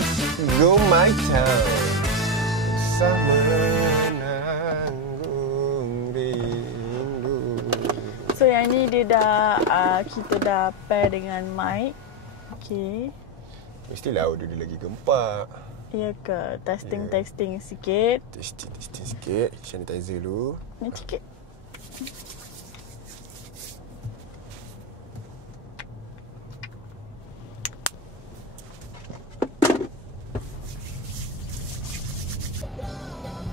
Let's go my town. Sama nanggung rindu. So yang ni dia dah kita dah pair dengan mic. Okey. Mestilah audio dia lagi gempak. Ya ke? Testing sikit. Testing sikit. Sanitizer dulu. Ni sikit.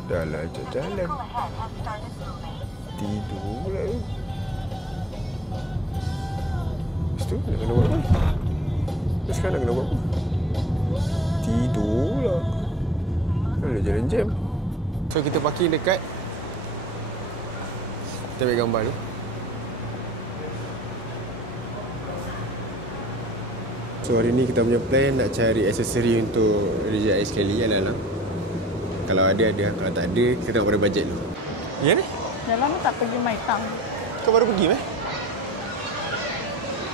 Dah lah jalan. Tidur pula tu. Lepas tu nak kena buat apa? Terus sekarang nak kena buat apa? Tidur pula. Ada jalan jam. So kita parking dekat. Kita ambil gambar ni. So hari ni kita punya plan nak cari aksesori untuk DJI sekali alang-alang. Kalau ada. Kalau tak ada, kita nak pada bajet dulu. Ya ni? Dah lama tak pergi My Town. Kau baru pergi meh?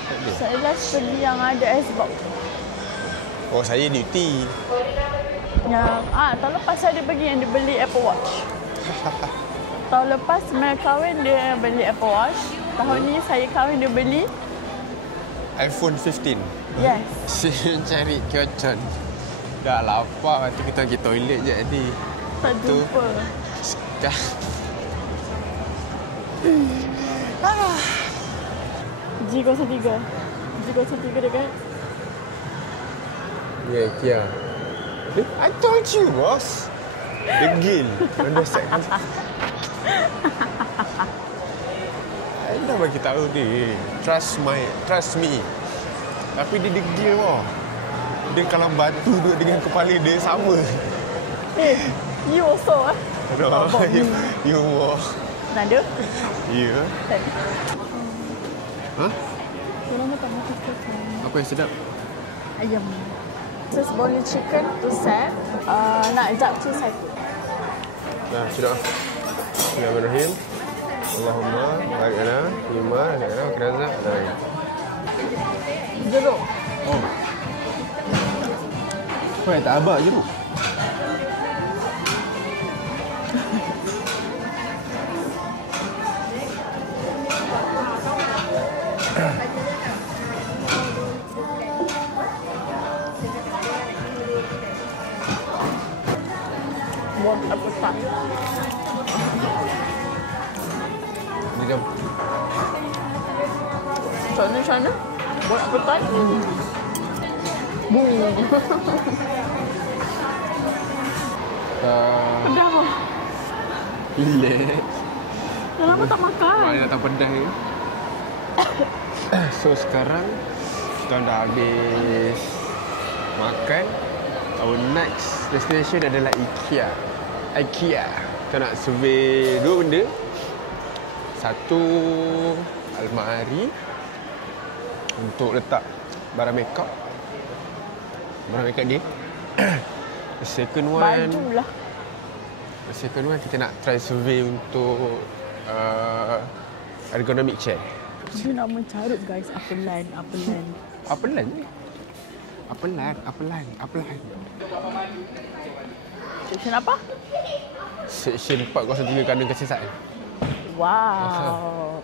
Tak ada. Saya last pergi yang ada Xbox. Oh, saya duty. Yang tahun lepas saya dia pergi yang dia beli Apple Watch. Tahun lepas saya kahwin dia beli Apple Watch. Tahun ni saya kahwin dia beli iPhone 15. Yes. Saya cari kiocan. Dah lapar, lepas tu kita pergi toilet je tadi. Tak jumpa. G03. G03 dekat. Yeah, Kia. I told you, boss. Degil. Understand? I dah bagi tahu dia. Trust me. Tapi dia degil wah. Dia kalau batu duduk dengan kepala dia sama. You also No, you were. Nada? Ya. Tadi. Ha? Korang tak makan chicken. Apa yang sedap? Ayam. Just boleh chicken tu set. Nak japchae satu. Nah, sudah. Bismillahirrahmanirrahim. Allahumma barik lana fima razaqtana. Jeruk. Oh. Kau yang tak abak jeruk? Buat apa tak? Dia jam. Macam mana? Buat apa tak? Boom. Pedas lah. Relax. Dah lama tak makan. Mana datang pedas ni? So sekarang kita dah habis makan. Our next destination adalah IKEA. Kita nak survey dua benda. Satu, almari untuk letak barang makeup. Barang makeup dia. The second one, Baju lah. the second one kita nak try survey untuk ergonomic chair. Dia nak mencarut guys. Apa line. Apa lan ni? Apa lan? Section apa? Section 403 kandung kesesatan. Wow.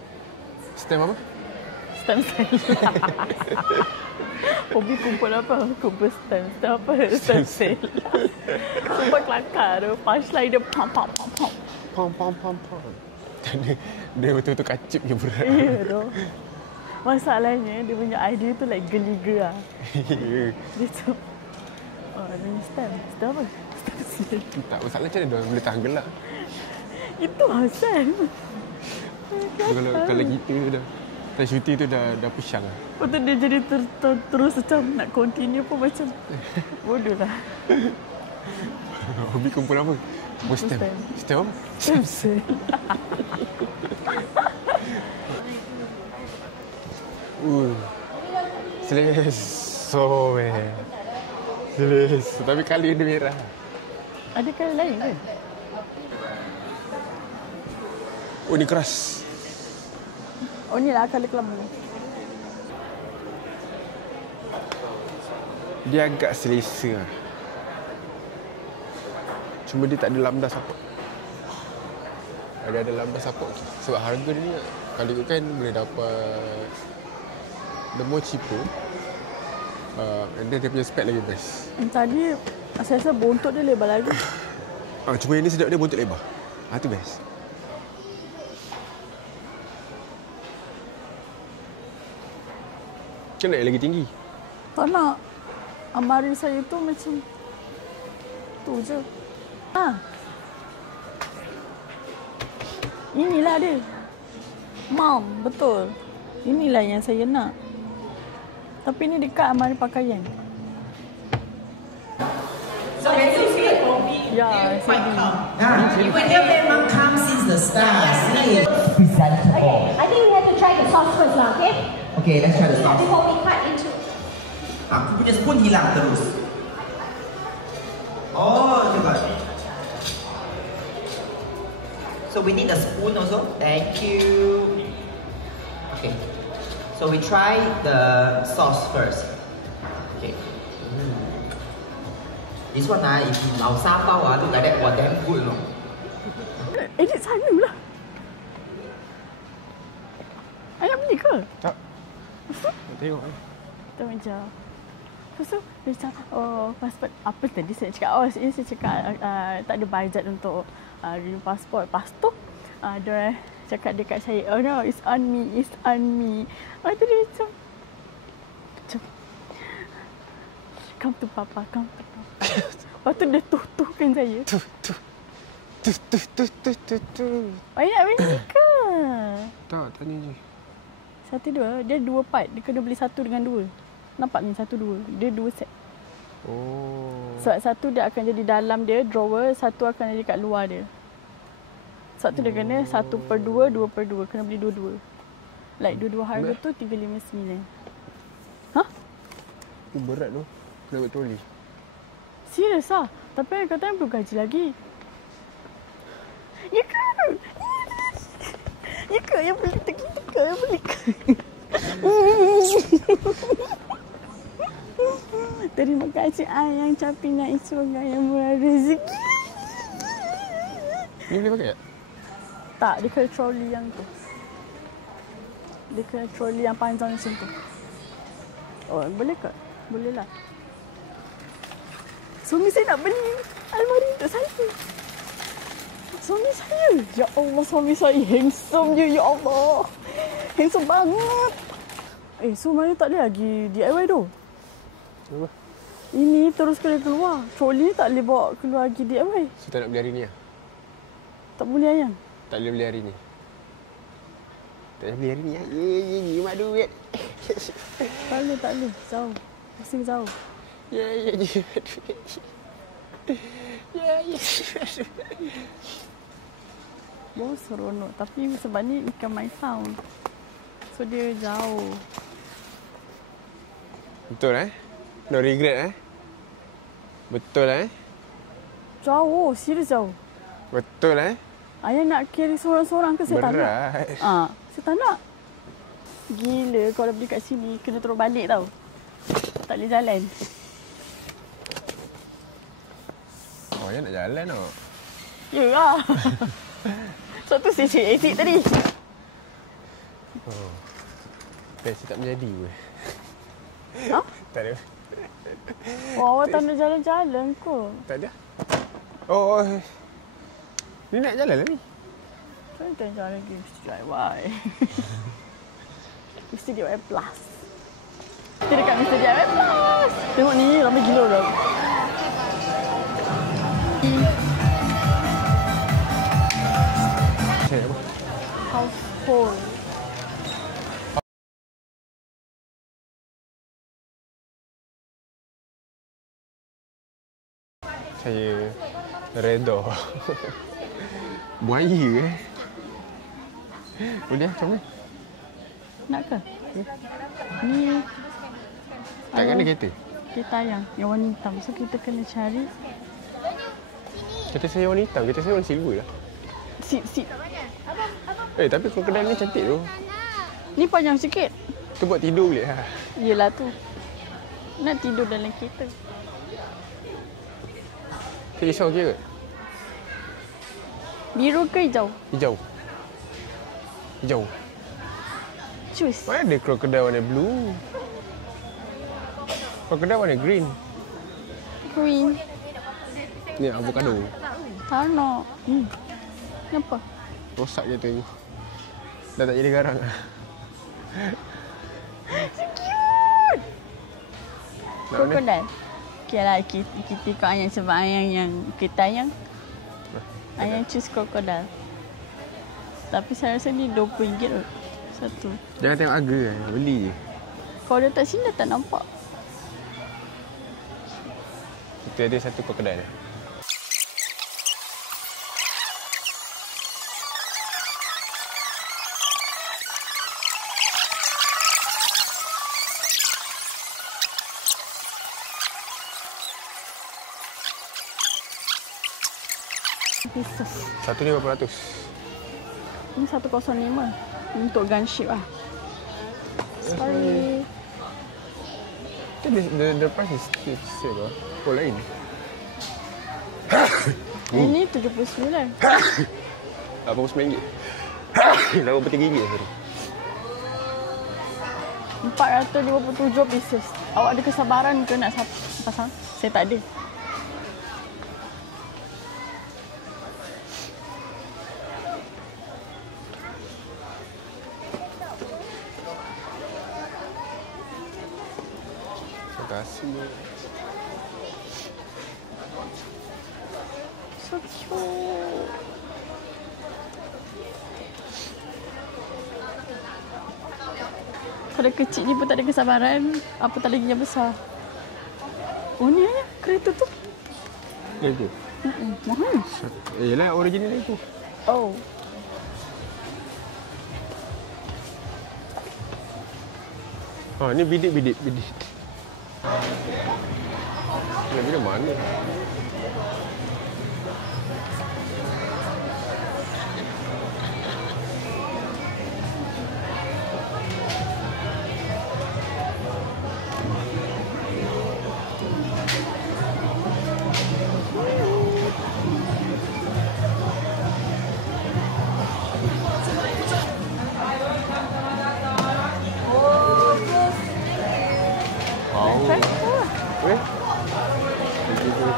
Stem apa? Stem cell. Hobi kumpul apa? Kumpul stem. Stem apa? Stem cell. Sumpah kelakar tu. Punchline dia pam. Pom. Dia betul-betul kacip je berat. Ya tu. Masalahnya dia punya idea tu like geliga lah. Dia tu. Oh, dia stem. Stem apa? Stem cell. Tak masalah macam mana dia boleh tahan gelak. Itu Hassan. Kalau kita dah time shooting tu dah pusyang lah. Lepas tu dia jadi terus macam nak continue pun macam bodoh lah. Hobi kumpul apa? Stem. Stem apa? Stem cell. Selesa man. Selesa. Tapi kali dia merah. Ada kali lain kan? Oh ni keras. Oh ni lah kali kelam ni. Dia agak selesa lah. Cuma dia tak ada lambda support. Ada lambda support. Sebab harga dia ni, kalau ikutkan boleh dapat the more cheaper. And then dia punya spec lagi best. Tadi saya rasa bontot dia lebar lagi. Cuma yang ni sedap dia bontot lebar. Tu best. Kenapa naik lagi tinggi? Tak nak. Amari saya tu macam tu je. Inilah dia. Mom, betul. Inilah yang saya nak. Tapi ni dekat amari pakaian. So when you see it, Ya, quite sedih. calm. Even dia memang calm since the start. See? Presentable. I think we have to try the sauce first lah, okay? Okay, let's try the sauce. Before we cut into. Aku punya spoon hilang terus. Oh, cepat. So we need a spoon also. Thank you. Okay. So we try the sauce first. Okay. This one if you lao sa bao look like that, damn good no. Edit sana lah. Ayah beli ke? Tak. Tengok ni. Kita macam. Lepas tu, dia macam, pasport. Apa tadi saya cakap? Ini saya cakap tak ada budget untuk renew pasport. Lepas tu, dia cakap dekat saya, oh no, it's on me, it's on me. Lepas tu dia macam, come to papa, come to papa. Lepas tu dia tuhkan saya. Ayah beli ke? Tak, tanya je. Satu dua, dia 2 part. Dia kena beli 1 dengan 2. Nampak ni 1 2. Dia 2 set. Oh. Sebab satu dia akan jadi dalam dia drawer, satu akan jadi kat luar dia. Sebab tu dia kena 1/2, 2/2. Kena beli 2-2. Like dua-dua harga tu 359. Hah? Itu berat tu. Kena buat troli. Serius lah. Tapi katanya belum gaji lagi. Ya ke? Ya ke? Yang beli ke? Yang beli ke? Terima kasih Ayang Capina Iswanga yang murah rezeki. Ni boleh pakai tak? Tak, dia kena troli yang tu. Dia kena troli yang panjang macam tu. Oh, boleh ke? Boleh lah. Suami saya nak beli almari untuk saya. Suami saya. Ya Allah, suami saya handsome je. Ya Allah. Handsome banget. So mana tak boleh lagi DIY tu? Apa? Ini terus kena keluar. Troli tak boleh bawa keluar lagi DIY. So tak nak beli hari ni lah? Tak boleh Ayang. Tak boleh beli hari ni? Tak boleh beli hari ni lah? Ye, mak duit. Tak boleh. Jauh. Mesti jauh. Ye, mak duit. Ye. Bau seronok. Tapi sebab ni ikan my town. So dia jauh. Betul No regret Betul Jauh. Serius jauh. Betul Ayah nak carry seorang-seorang ke saya tak nak? Berat. Saya tak nak. Gila kalau beli kat sini kena terus balik tau. Tak boleh jalan. Oh, ya nak jalan tau. Ya lah. So tu saya cek exit tadi. Oh. Pesi tak menjadi ke? Ha? Tak ada. Awak tak nak jalan-jalan ke? Tak ada. Oh. Ni nak jalan lah ni. Saya tak jalan lagi. Mesti DIY. Mesti DIY Plus. Kita dekat Mr. DIY Plus. Tengok ni, ramai gila dah. Cari apa? Household. Saya redha. Buaya Boleh macam mana? Nak ke? Ni Tak kena kereta? kereta Ayang yang warna hitam. So kita kena cari Kereta saya warna hitam, kereta saya warna silver lah. seat. Tapi kalau kedai ni cantik tu. Ni panjang sikit. Tu buat tidur boleh lah. Yelah tu. Nak tidur dalam kereta. Saya risau kira. Biru ke hijau? Hijau. Hijau. Choose. Mana ada krokodil warna blue? Krokodil warna green. Green. Ni avocado. Tak nak. Kenapa? Rosak je tu. Dah tak jadi garang. Krokodil. Okay lah, kita ikut Ayang sebab Ayang yang kita Ayang. Ayang choose krokodil. Tapi saya rasa ni RM20 tu. Satu. Jangan tengok harga, beli je. Kalau dia tak sini dah tak nampak. Kita ada satu krokodil. Pieces. Satu ni berapa ratus? Ini 105 untuk gunship lah. Sorry. The price is still lah. Oh lain. Ini 79. RM89. RM83 sorry. 457 pieces. Awak ada kesabaran ke nak pasang? Saya tak ada. Terima kasih. So cute. Kalau kecil ni pun tak ada kesabaran. Apa tak lagi yang besar. Oh ni ya, kereta tu. Lego. Mahal. Yelah, original Lego. Oh. Ha, ni bidik. Ni bila mana?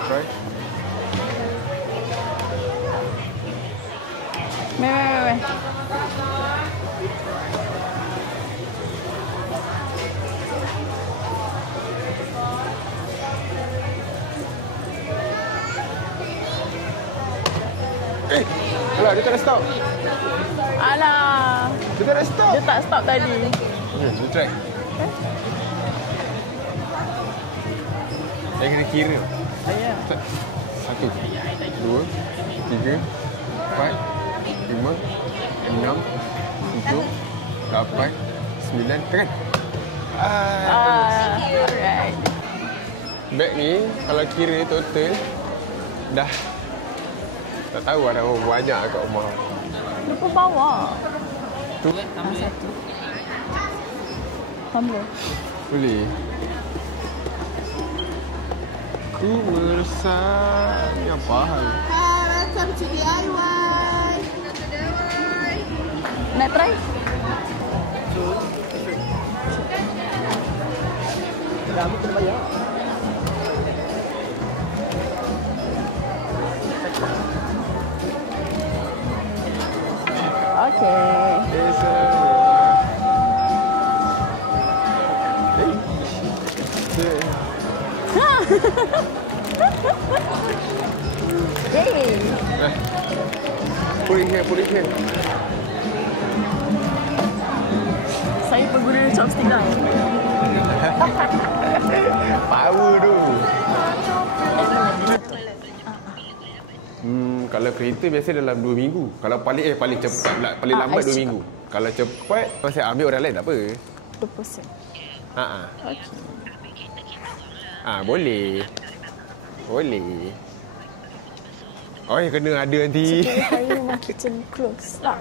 Try. Meh. Alah, dia tak ada stop. Alah. Dia tak ada stop. Dia tak stop tadi. Dia try. Saya kena kira. Ya. 1, 2, 3, 4, 5, 6, 7, 8, 9, tekan. Alright. Beg ni kalau kira total dah tak tahu ada berapa banyak kat rumah. Lupa bawa. Tu Satu. Tambah. boleh. Ku meresah ni apa hal? Welcome to DIY. Nak try? Kamu kena bayar. Okay. It's a... Hey. Put it here. Saya pengguna chopstick dah. Power tu. Kalau kereta biasa dalam 2 minggu. Kalau paling cepat, paling lambat 2 minggu. Kalau cepat, masih ambil orang lain tak apa. 20%. Okay. Boleh. Oh, yang kena ada nanti. Hari rumah kitchen close lah.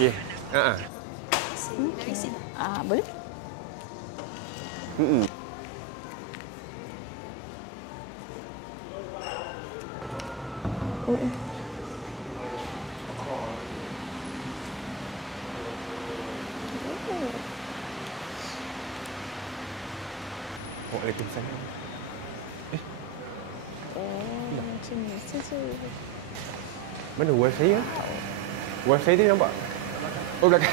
Okay. Boleh? Waalaikumsalam. Oh, macam ni saja. Mana wife saya? Wife saya dia nampak? Oh, belakang.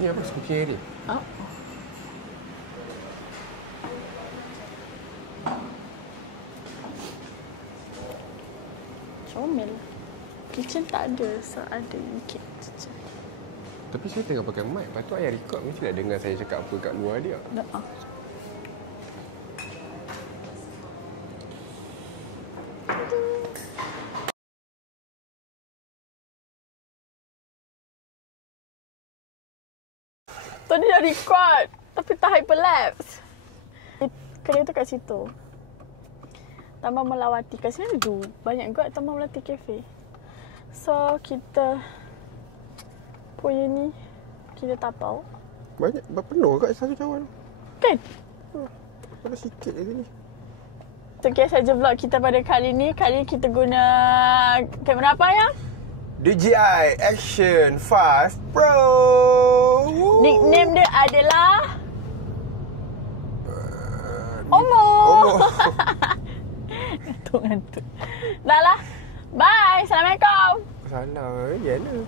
Ni apa skupi air dia? Oh. Comel. Kitchen tak ada, so ada UK kitchen. Tapi saya tengah pakai mic. Patut ayah record mesti dah dengar saya cakap apa kat luar dia. Dah. Tadi dah record tapi tak hyperlapse. Kedai tu kat situ. Taman Melawati. Kat sini ada banyak juga Taman Melawati Cafe. So kita punya ni kita tapau. Banyak, penuh kat satu cawan. Kan? Ada sikit je sini. Sekian saja vlog kita pada kali ni. Kali ni kita guna kamera apa ya? DJI Action 5 Pro. Nickname dia adalah Omo. Ngantuk. Dah lah. Bye. Assalamualaikum. Salah, ya lah.